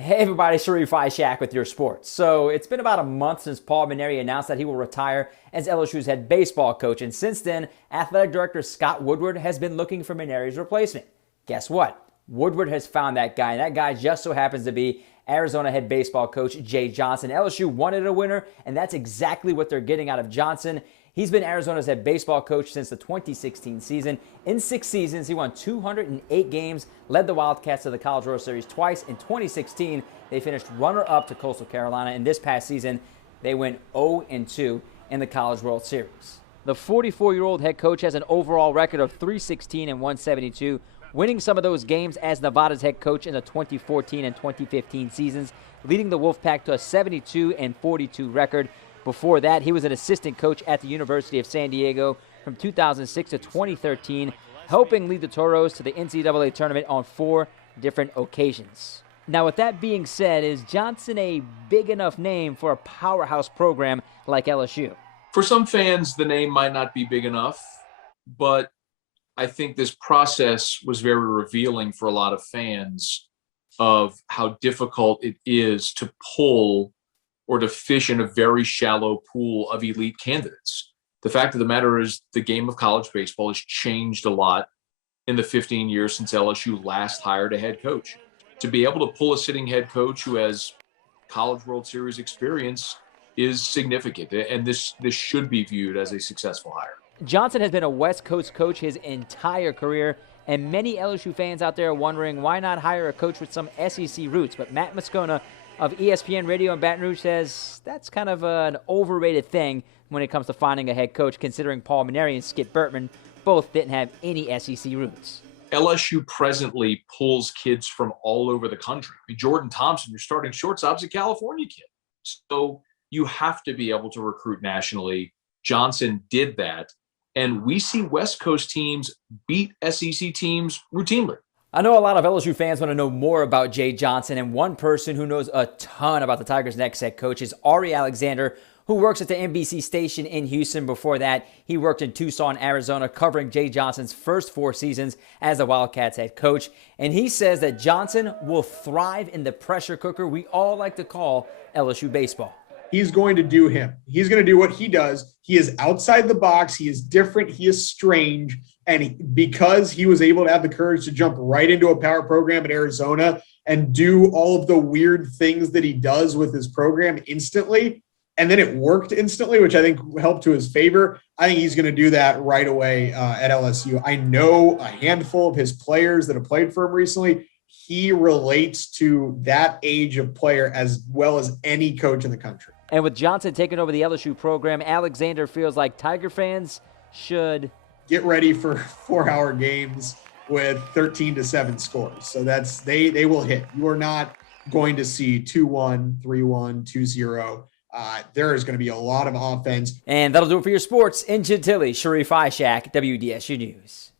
Hey everybody, Sharif Ishak with your sports. So it's been about a month since Paul Mainieri announced that he will retire as LSU's head baseball coach, and since then, athletic director Scott Woodward has been looking for Mainieri's replacement. Guess what? Woodward has found that guy, and that guy just so happens to be Arizona head baseball coach Jay Johnson. LSU wanted a winner, and that's exactly what they're getting out of Johnson. He's been Arizona's head baseball coach since the 2016 season. In 6 seasons, he won 208 games, led the Wildcats to the College World Series twice. In 2016, they finished runner-up to Coastal Carolina, and this past season, they went 0-2 in the College World Series. The 44-year-old head coach has an overall record of 316 and 172, winning some of those games as Nevada's head coach in the 2014 and 2015 seasons, leading the Wolfpack to a 72 and 42 record. Before that, he was an assistant coach at the University of San Diego from 2006 to 2013, helping lead the Toros to the NCAA tournament on 4 different occasions. Now, with that being said, is Johnson a big enough name for a powerhouse program like LSU? For some fans, the name might not be big enough, but I think this process was very revealing for a lot of fans of how difficult it is to pull or to fish in a very shallow pool of elite candidates. The fact of the matter is the game of college baseball has changed a lot in the 15 years since LSU last hired a head coach. To be able to pull a sitting head coach who has College World Series experience is significant, and this should be viewed as a successful hire. Johnson has been a West Coast coach his entire career, and many LSU fans out there are wondering why not hire a coach with some SEC roots. But Matt Moscona of ESPN Radio in Baton Rouge says that's kind of an overrated thing when it comes to finding a head coach, considering Paul Mainieri and Skip Bertman both didn't have any SEC roots. LSU presently pulls kids from all over the country. I mean, Jordan Thompson, your starting shortstop's a California kid. So you have to be able to recruit nationally. Johnson did that. And we see West Coast teams beat SEC teams routinely. I know a lot of LSU fans want to know more about Jay Johnson, and one person who knows a ton about the Tigers' next head coach is Ari Alexander, who works at the NBC station in Houston. Before that, he worked in Tucson, Arizona, covering Jay Johnson's first 4 seasons as the Wildcats head coach. And he says that Johnson will thrive in the pressure cooker we all like to call LSU baseball. He's going to do him. He's going to do what he does. He is outside the box. He is different. He is strange. And because he was able to have the courage to jump right into a power program in Arizona and do all of the weird things that he does with his program instantly, and then it worked instantly, which I think helped to his favor, I think he's going to do that right away at LSU. I know a handful of his players that have played for him recently. He relates to that age of player as well as any coach in the country. And with Johnson taking over the LSU program, Alexander feels like Tiger fans should get ready for 4-hour games with 13-7 scores. So that's they will hit. You are not going to see 2-1, 3-1, 2-0. There is going to be a lot of offense. And that'll do it for your sports. In Chantilly, Sharif Ishak, WDSU News.